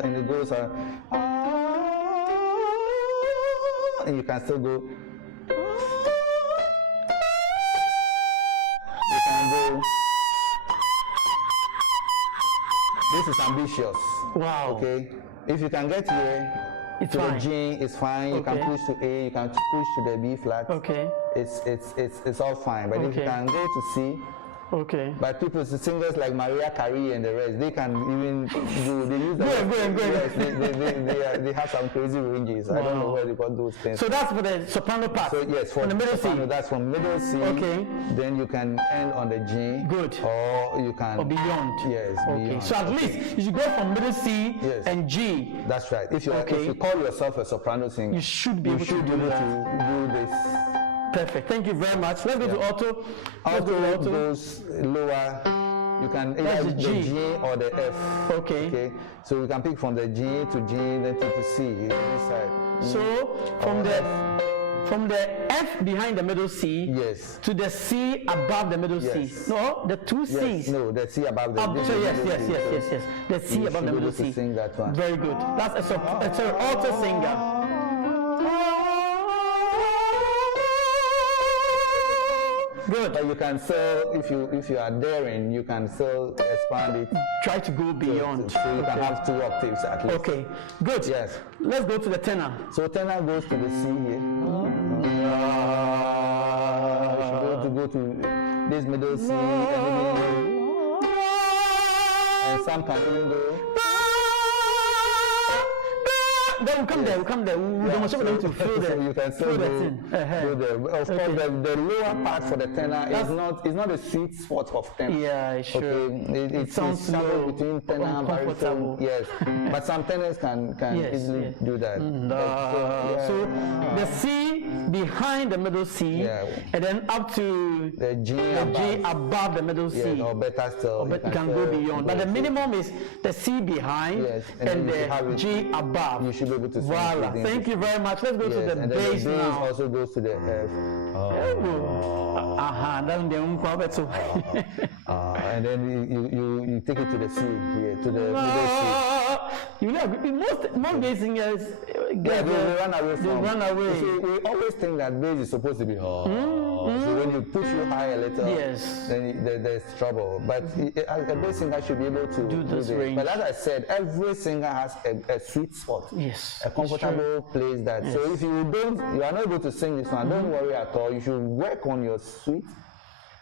And it goes on. And you can still go. You can go. This is ambitious. Wow. Okay. If you can get here, it's to fine. the G, it's fine. You can push to A, you can push to the B flat. Okay. It's all fine. But if you can go to C, okay. But people, singers like Mariah Carey and the rest, they can even do. They use Go ahead. Yes, they have some crazy ranges. Wow. I don't know where they got those things. So that's for the soprano part. So yes, for the middle soprano, C. that's from middle C. Okay. Then you can end on the G. Good. Or you can. Or beyond. Yes. Okay. Beyond. So at least you should go from middle C and G. That's right. If you call yourself a soprano singer, you should be able to do this. Perfect. Thank you very much. Let's go to alto. Alto goes lower You can That's either the the G. G or the F. Okay. Okay. So you can pick from the G to G, then to C. This side. So from the F behind the middle C Yes. to the C above the middle Yes. C. No, the two C's. Yes. No, the C above the. this So is yes, middle yes, C. yes, yes, yes. The C You above should the be middle able to C. sing that one. Very good. That's an alto singer. Good. But you can still, if you are daring, you can still expand it. Try to go beyond. So you can have 2 octaves at least. Okay, good. Yes. Let's go to the tenor. So tenor goes to the C here. You should go to this middle C and some can even go. Then we'll come there, we'll come there. We'll demonstrate for them to feel So you the, can still feel the go, thing. go there. Of Okay. course, the lower part for the tenor is not a sweet spot of tenor. Yeah, sure. Okay, it sounds somewhere low, between tenor and uncomfortable. baritone. Yes, but some tenors can Yes, easily yes. do that. So the C behind the middle C, Yeah. and then up to The G the G above. above the middle C. Yes, or better still. But you can go beyond. But the minimum is the C behind Yes, and and then you have the it- G above. You should be able to sing Voila. within Thank you very much. Let's go to Yes, the and then bass the bass now. also goes to the F. Aha, that's the umquabeto. And then you take it to the C here, to the middle C. You know, most bass singers Yeah, get they run away they from. run away. You see, we always think that bass is supposed to be. So when you push you high a little, Yes. then there's trouble. But a bass singer should be able to Do this range. But as I said, every singer has a sweet spot. Yes, A it's comfortable place that. So if you are not able to sing this one, don't worry at all. You should work on your sweet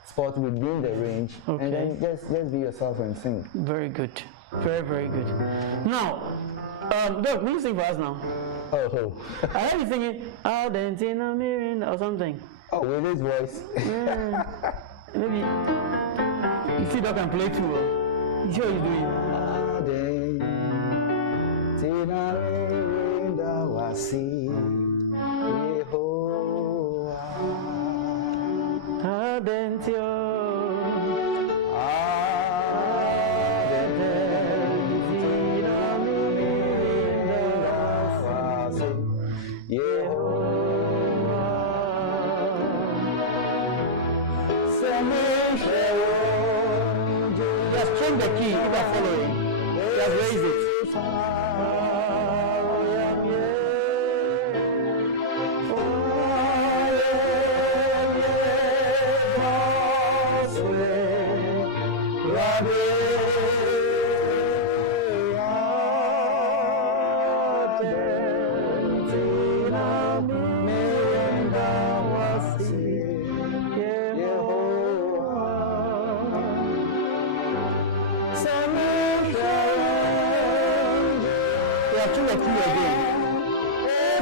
spot within the range, Okay. and then just be yourself and sing. Very good. Very, very good. Now, Doc, will you sing for us now? Oh, I heard you singing Argentina Mirin or something. oh, with his voice. Maybe you see Doc can play too. You see what he's doing? Argentina linda wasi Yehowa. Argentina. Just change the key if you are following. Just raise it. Change the key again.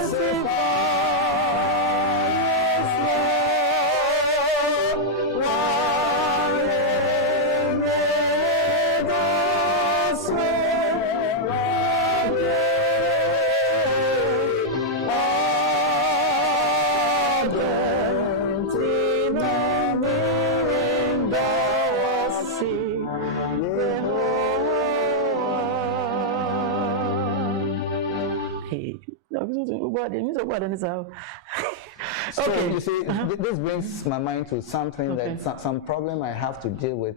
So Okay. you see, this brings my mind to something Okay. that some problem I have to deal with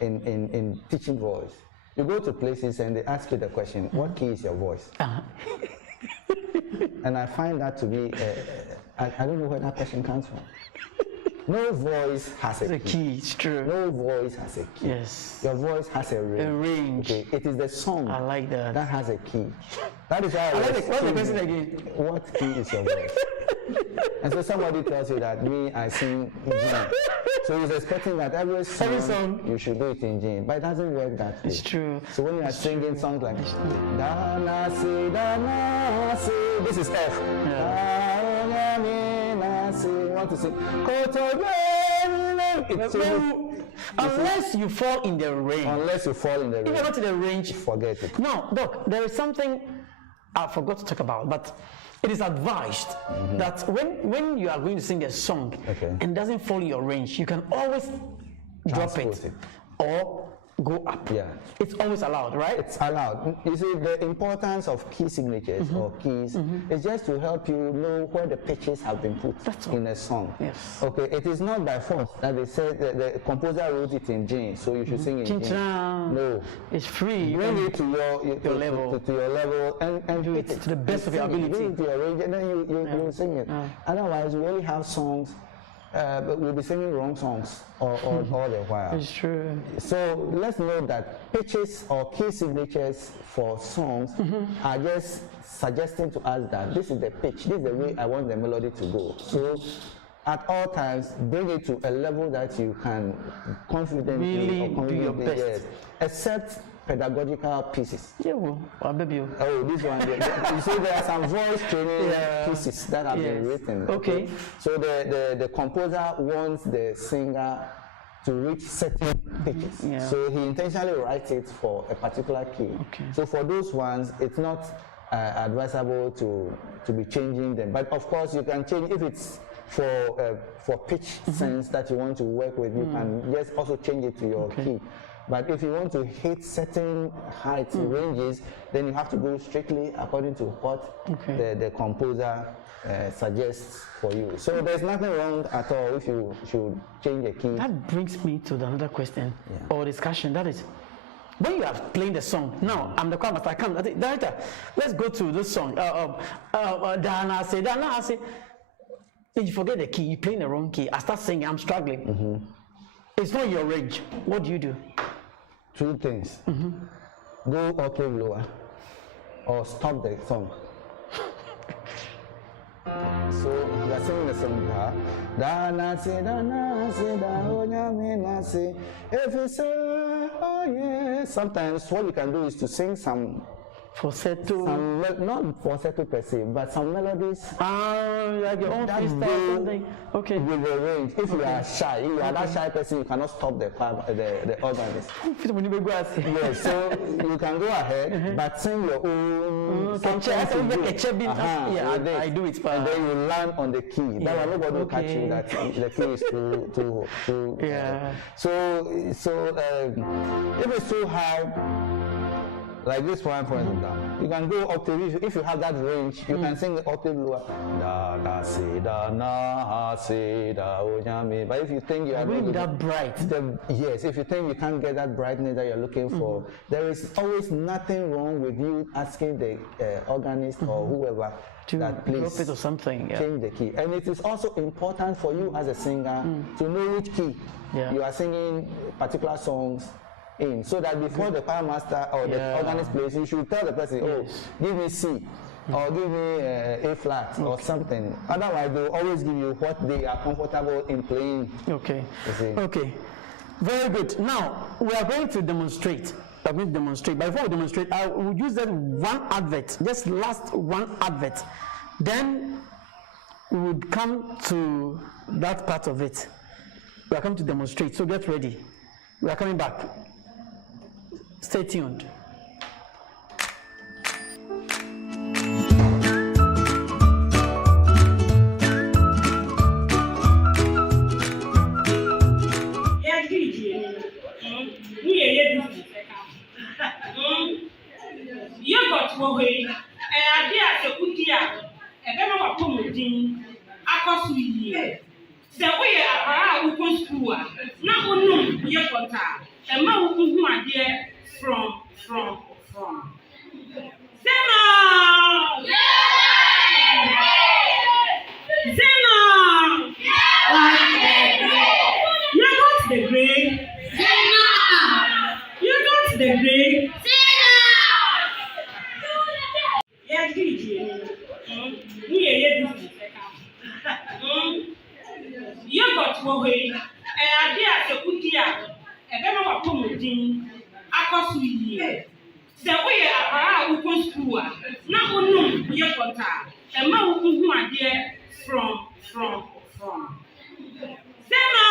in teaching voice. You go to places and they ask you the question, what key is your voice? And I find that to be, I don't know where that question comes from. No voice has The a key. key, it's true. No voice has a key. Yes. Your voice has a range. A range. Okay, it is the song I like that. that has a key. That is why I I like was it. What's the saying, question again? what key is your voice? And so somebody tells you that I sing G. So he's expecting that every song song. you should do it in G. But it doesn't work that way. It's true. So when you are singing songs like Danasi, Danasi, this is F. You want to sing it's so, Unless you fall in the range. unless you fall in the If you're range, not in the range, forget it. no, Doc, there is something I forgot to talk about, but it is advised that when you are going to sing a song Okay. and doesn't follow your range, you can always drop Transpose it it. or go up. Yeah. It's always allowed, right? It's allowed. You see, the importance of key signatures or keys is just to help you know where the pitches have been put in a song. Yes. Okay, it is not by force that they say the composer wrote it in G, so you should sing in G. No. It's free. Bring it to your level. To your level and do it to the best of your ability. Bring it to your range, and then you sing it. Otherwise, we only have songs. But we'll be singing wrong songs all the while. It's true. So let's know that pitches or key signatures for songs are just suggesting to us that this is the pitch, this is the way I want the melody to go. So at all times, bring it to a level that you can confidently do your best. Yes, except pedagogical pieces. Yeah, well, I'll baby you. Oh, this one. You see, there are some voice training pieces that have been written. Okay. So the composer wants the singer to reach certain pitches. Yeah. So he intentionally writes it for a particular key. Okay. So for those ones, it's not advisable to be changing them. But of course, you can change if it's for pitch sense that you want to work with. You can just also change it to your key. But if you want to hit certain heights ranges, then you have to go strictly according to what the composer suggests for you. So there's nothing wrong at all if you should change a key. That brings me to another question or discussion. That is, when you are playing the song, now I'm the choir master. I come, director, let's go to this song. Dana say. Then you forget the key. You play in the wrong key. I start singing. I'm struggling. It's not your range. What do you do? Two things. Go octave lower or stop the song. So we are singing the song. Dana se da onyame na se. If you say oh yeah, sometimes what you can do is to sing some falsetto. Not falsetto per se, but some melodies. Like your own freestyle something. Okay. With the range. If you are shy, if you are that shy person, you cannot stop the organist. Yes, so you can go ahead, but sing your own. I do it. And then you land on the key. That one nobody will catch you. That the key is too. Yeah. So if it's too high. Like this one, for example, you can go octave. If you have that range, you can sing the octave lower. But if you think you are not that bright, yes, if you think you can't get that brightness that you're looking for, there is always nothing wrong with you asking the organist or whoever that please drop it or something. Change the key. And it is also important for you as a singer to know which key you are singing particular songs in, so that before the choir master or the organist plays, you should tell the person, give me C or give me A flat or something. Otherwise, they will always give you what they are comfortable in playing. Okay. Okay. Very good. Now we are going to demonstrate. But before we demonstrate, I will use that one advert, just last one advert. Then we would come to that part of it. We are coming to demonstrate. So get ready. We are coming back. Stay tuned. Yogurt wo he ade asekuti a ebe ma wa pomodin akoso yie se wo ye akara a wo school a na onum yogurt a e ma wo hu ade from Zena you got the grade you got the grade yogurt wo he ade asekuti a ebe ma wa pomodin akoso yie se wo ye akara a wo school a na onum yogurt a e ma wo hu ade from Zena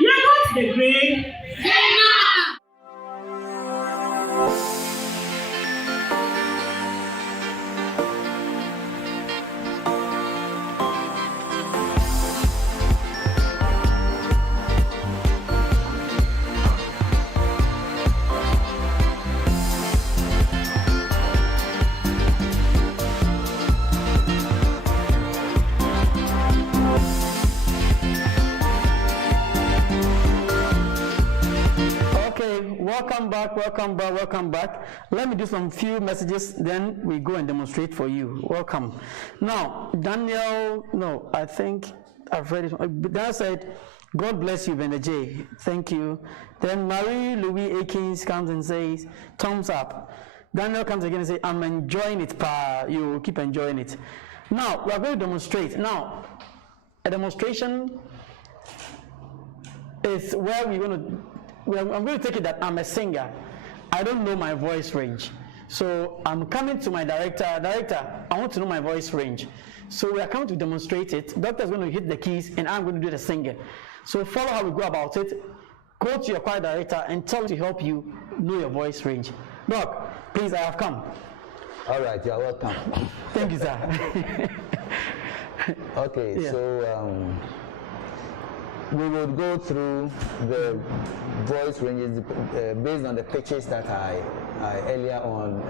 you got the grade welcome back, welcome back, welcome back. Let me do some few messages, then we go and demonstrate for you. Welcome. Now, Daniel, no, I think I've read it. Daniel said, God bless you, Benny J. Thank you. Then Marie Louis Akins comes and says, thumbs up. Daniel comes again and says, I'm enjoying it, pa. You keep enjoying it. Now, we are going to demonstrate. Now, a demonstration is where I'm going to take it that I'm a singer. I don't know my voice range. So I'm coming to my director, I want to know my voice range. So we are coming to demonstrate it. Doctor is going to hit the keys and I'm going to do the singing. So follow how we go about it. Go to your choir director and tell him to help you know your voice range. Doc, please, I have come. All right, you're welcome. Thank you, sir. Okay, Yeah. so we will go through the voice ranges based on the pitches that I earlier on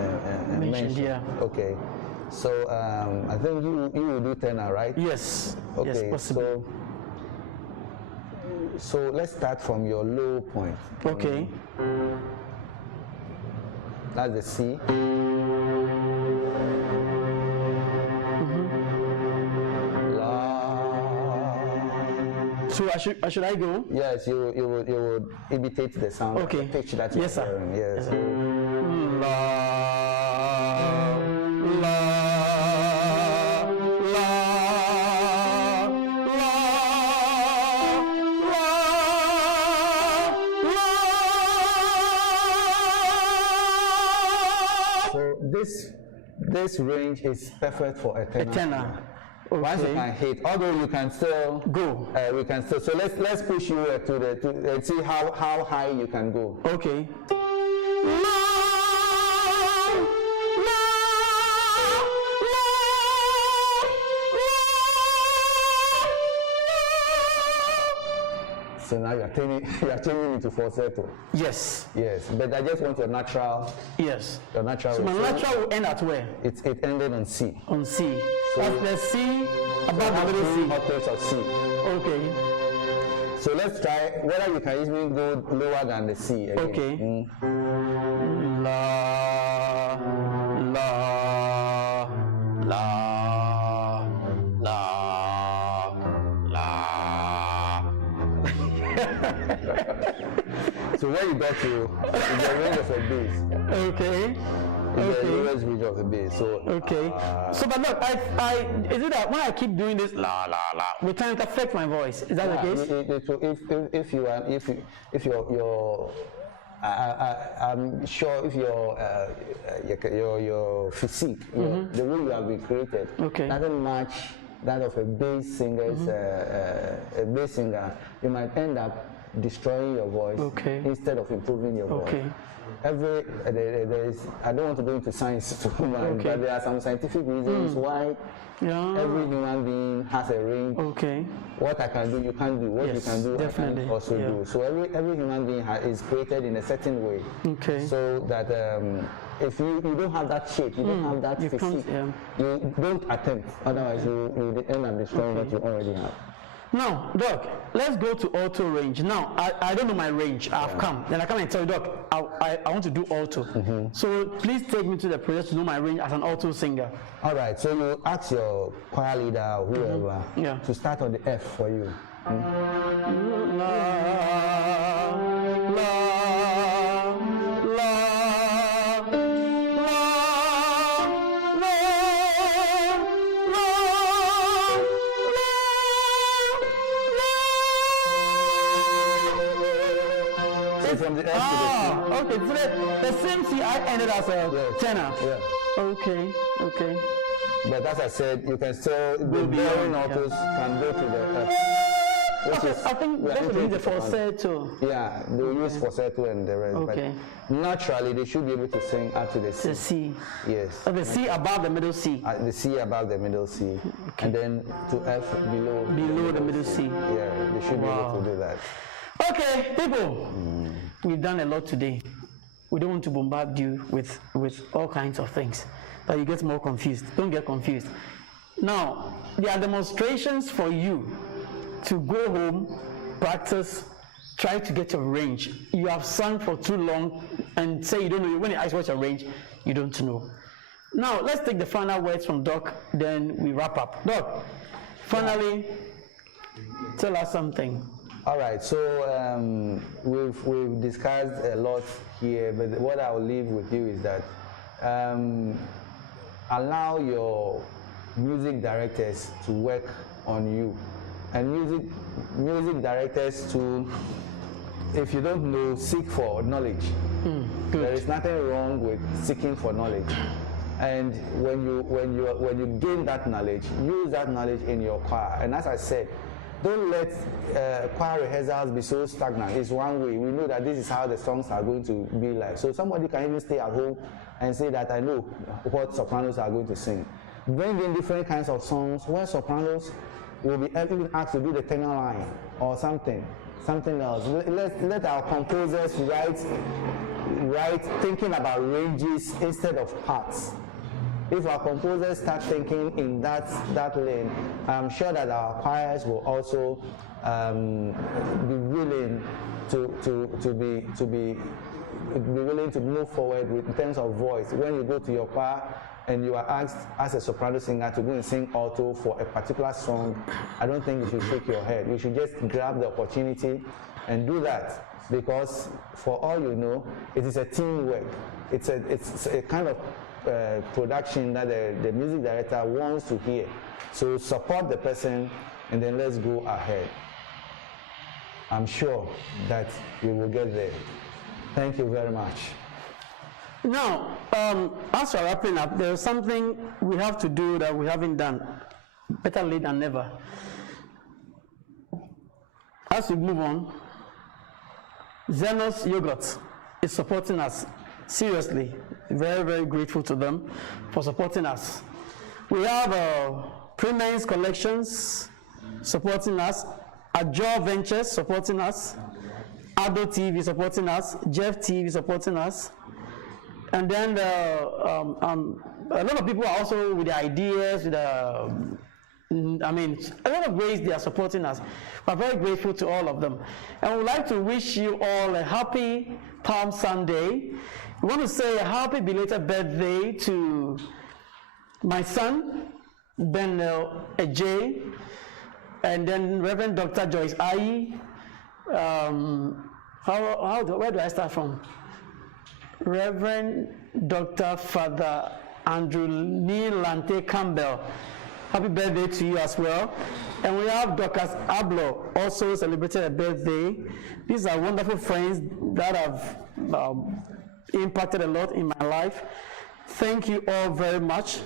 mentioned. Yeah. Okay, so I think you will do tenor, right? Yes. Okay, Yes, possible. so let's start from your low point. Okay. That's the C. So should I go? Yes, you would imitate the sound, Okay. the pitch that you're Yes, sir. hearing. Yes. Yes, sir. La, la, la, la, la. So this range is perfect for a tenor. A tenor. Once you Okay. can hit, although you can still Go. we can still. So let's push you to see how high you can go. Okay. So now you are changing into falsetto. Yes. Yes, but I just want your natural. Yes. Your natural. So my range. natural will end at where? It ended on C. On C. So- That's the C above the middle Three C. octaves of C. Okay. So let's try whether you can even go lower than the C again. Okay. La, la, la, la, la. So where you got to is the range of a bass. Okay. It's the Okay. lowest range of a bass. So Okay. So, but look, I is it that when I keep doing this la la la, with time it affects my voice? Is that the case? if you are if your I'm sure if your physique, the way you have been created, Okay. doesn't match that of a bass singer's a bass singer, you might end up destroying your voice Okay. instead of improving your voice. Okay. There is, I don't want to go into science too much, Okay. but there are some scientific reasons why Yeah. every human being has a range. Okay. What I can do, you can't do. What you Yes, can do, I definitely, can also yeah. do. So every human being is created in a certain way. Okay. So that if you don't have that shape, you don't have that you can't, physique, yeah. you don't attempt. Otherwise, you end up destroying what you already have. Now, Doc, let's go to alto range. Now, I don't know my range. I've come. Then I come and tell you, Doc, I want to do alto. So please take me to the project to know my range as an alto singer. All right. So you ask your choir leader or whoever Yeah. to start on the F for you. La, la, la, So from the F to the C. Okay, so the same C I ended as a Yes. tenor. Yeah. Okay, okay. But as I said, you can still, the beyond, bearing yeah. altos can go to the F. Okay, I think we are that's what entering the into one. falsetto. Yeah, they use falsetto and the rest. Okay. But naturally, they should be able to sing up to the C. The C. Yes. Okay, C above the middle C. The C above the middle C. And then to F below. Below the middle C. Yeah, they should be Wow. able to do that. Okay, people, we've done a lot today. We don't want to bombard you with all kinds of things, that you get more confused. Don't get confused. Now, there are demonstrations for you to go home, practice, try to get your range. You have sung for too long and say you don't know. When you ask what's your range, you don't know. Now, let's take the final words from Doc, then we wrap up. Doc, finally, tell us something. All right, so we've discussed a lot here, but what I will leave with you is that allow your music directors to work on you, and music directors to, if you don't know, seek for knowledge. There is nothing wrong with seeking for knowledge. And when you gain that knowledge, use that knowledge in your choir. And as I said, don't let choir rehearsals be so stagnant. It's one way. We know that this is how the songs are going to be like. So somebody can even stay at home and say that I know what sopranos are going to sing. Bring in different kinds of songs where sopranos will be even asked to do the tenor line or something else. Let our composers write thinking about ranges instead of parts. If our composers start thinking in that lane, I'm sure that our choirs will also be willing to be willing to move forward in terms of voice. When you go to your choir and you are asked as a soprano singer to go and sing alto for a particular song, I don't think you should shake your head. You should just grab the opportunity and do that, because for all you know, it is a teamwork. It's a kind of production that the music director wants to hear. So support the person and then let's go ahead. I'm sure that we will get there. Thank you very much. Now, as we're wrapping up, there's something we have to do that we haven't done. Better late than never. As we move on, Zenos Yogurt is supporting us. Seriously, very, very grateful to them for supporting us. We have Pre-Men's Collections supporting us, Adjo Ventures supporting us, Ado TV supporting us, Jeff TV supporting us, and then a lot of people are also with the ideas, with a lot of ways they are supporting us. We're very grateful to all of them. And we'd like to wish you all a happy Palm Sunday. We want to say a happy belated birthday to my son, Ben Ejay, and then Reverend Dr. Joyce Ayi. Where do I start from? Reverend Dr. Father Andrew Neil Lante Campbell. Happy birthday to you as well. And we have Dr. Ablo also celebrated a birthday. These are wonderful friends that have impacted a lot in my life. Thank you all very much.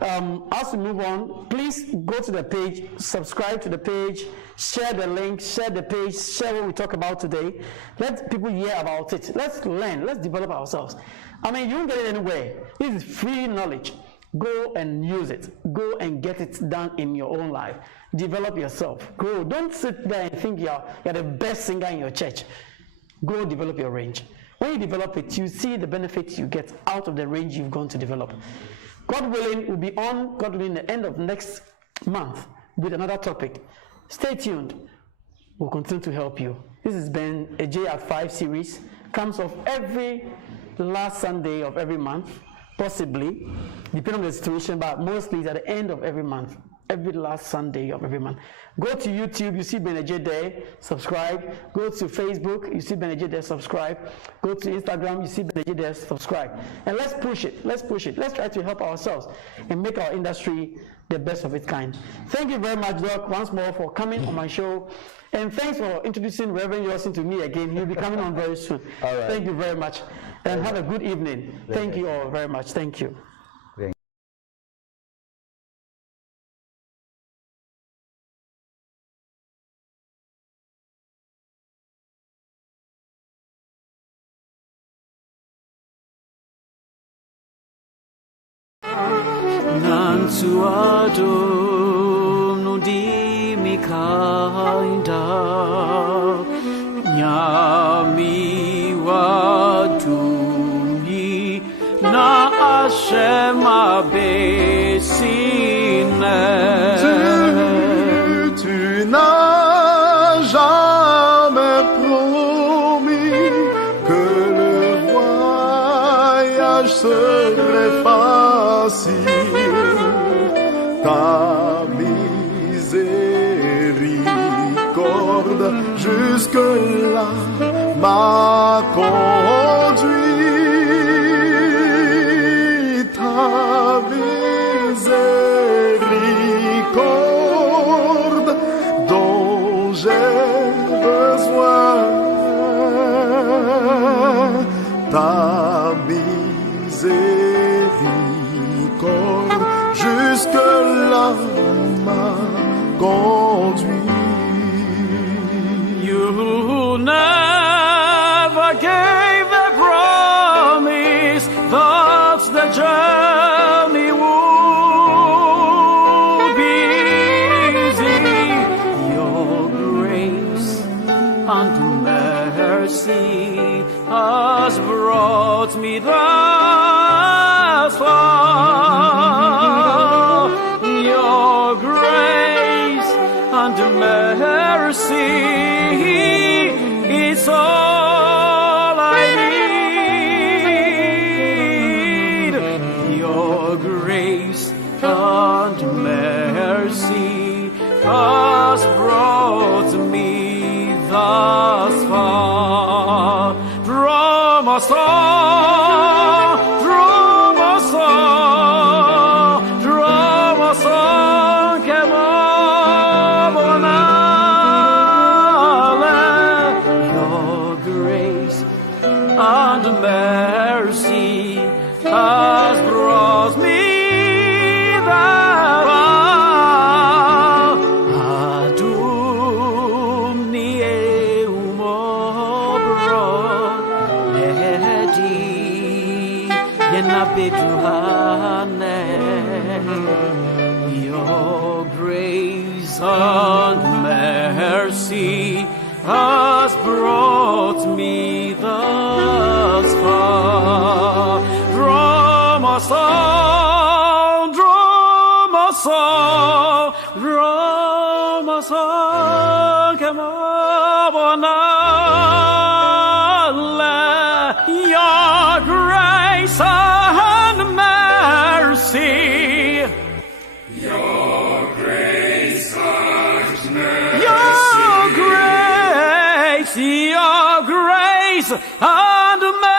As we move on, please go to the page, subscribe to the page, share the link, share the page, share what we talk about today. Let people hear about it. Let's learn, let's develop ourselves. You won't get it anywhere. This is free knowledge. Go and use it. Go and get it done in your own life. Develop yourself. Grow. Don't sit there and think you're the best singer in your church. Go develop your range. When you develop it, you see the benefits you get out of the range you've gone to develop. God willing, we'll be on, God willing, the end of next month with another topic. Stay tuned. We'll continue to help you. This has been a J at 5 series. Comes off every last Sunday of every month, possibly, depending on the situation, but mostly it's at the end of every month, every last Sunday of every month. Go to YouTube, you see Benajay there, subscribe. Go to Facebook, you see Benajay there, subscribe. Go to Instagram, you see Benajay there, subscribe. And let's push it, let's push it. Let's try to help ourselves and make our industry the best of its kind. Thank you very much, Doc, once more for coming on my show. And thanks for introducing Reverend Yossin to me again. He'll be coming on very soon. All right. Thank you very much. And have a good evening. Thank you all very much. Thank you. Nansu adum nudi mikainda nyami wadumi na ashema besine. Tu n'as jamais promis facile, ta miséricorde jusque-là m'a conduit. Ta miséricorde dont j'ai besoin, ta miséricorde jusque-là m'a conduit. You never gave a promise that the journey would be easy. Your grace and mercy has brought me thus far. Your grace and mercy is all I need. Your grace and mercy has brought me thus far. From a song, from a song, from a song came over your grace and mercy has brought me that far. Adum ni umobro nedi yena beduhane. Your grace and mercy has brought me thus far. From a song, from a song, from a song, come on, your grace and mercy. Your grace and mercy. Your grace and mercy.